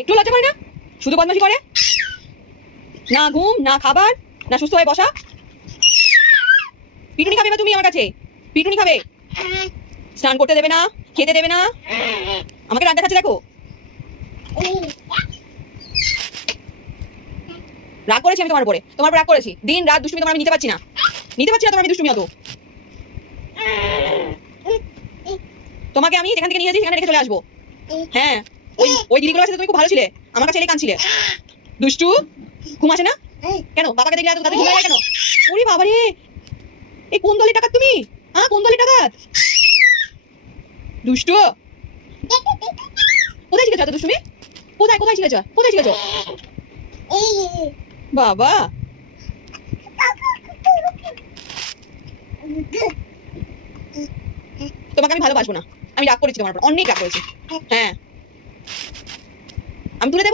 একটু লজ্জা করে না? শুধু বদমাশি করে, না ঘুম না খাবার না সুস্থ হয়ে বসা। পিটুনি খাবে বা তুমি আমার কাছে? পিটুনি খাবে, স্নান করতে দেবে না, খেতে দেবে না, আমাকে রাত দেখাচ্ছে। দেখো রাগ করেছি আমি তোমার উপরে, তোমার উপর রাগ করেছি। দিন রাত দুষ্টুমি তোমার আমি নিতে পারছি না তোমার আমি দুষ্টুমি অত। তোমাকে আমি যেখান থেকে নিয়ে যাচ্ছি সেখানে রেখে চলে আসবো। হ্যাঁ, ওই ওই দিদিগুলোর সাথে তুমি খুব ভালো ছিলে, আমার কাছে এলে কাঁদছিলে। দুষ্টু, ঘুম আসে না কেন? বাবাকে দেখলে এত তাড়াতাড়ি ঘুম লাগে কেন? ওরে বাবা রে, এই কোন দলের টাকা তুমি? হ্যাঁ, কোন দলের টাকা? দুষ্টু, কোথায় শিখেছো এত দুষ্টুমি? কোথায় কোথায় শিখেছো? কোথায় শিখেছো? বাবা, তোমাকে আমি ভালোবাসবো না, আমি রাগ করেছি তোমার উপর, অনেক রাগ করেছি। হ্যাঁ, আমি তুলে দেবো।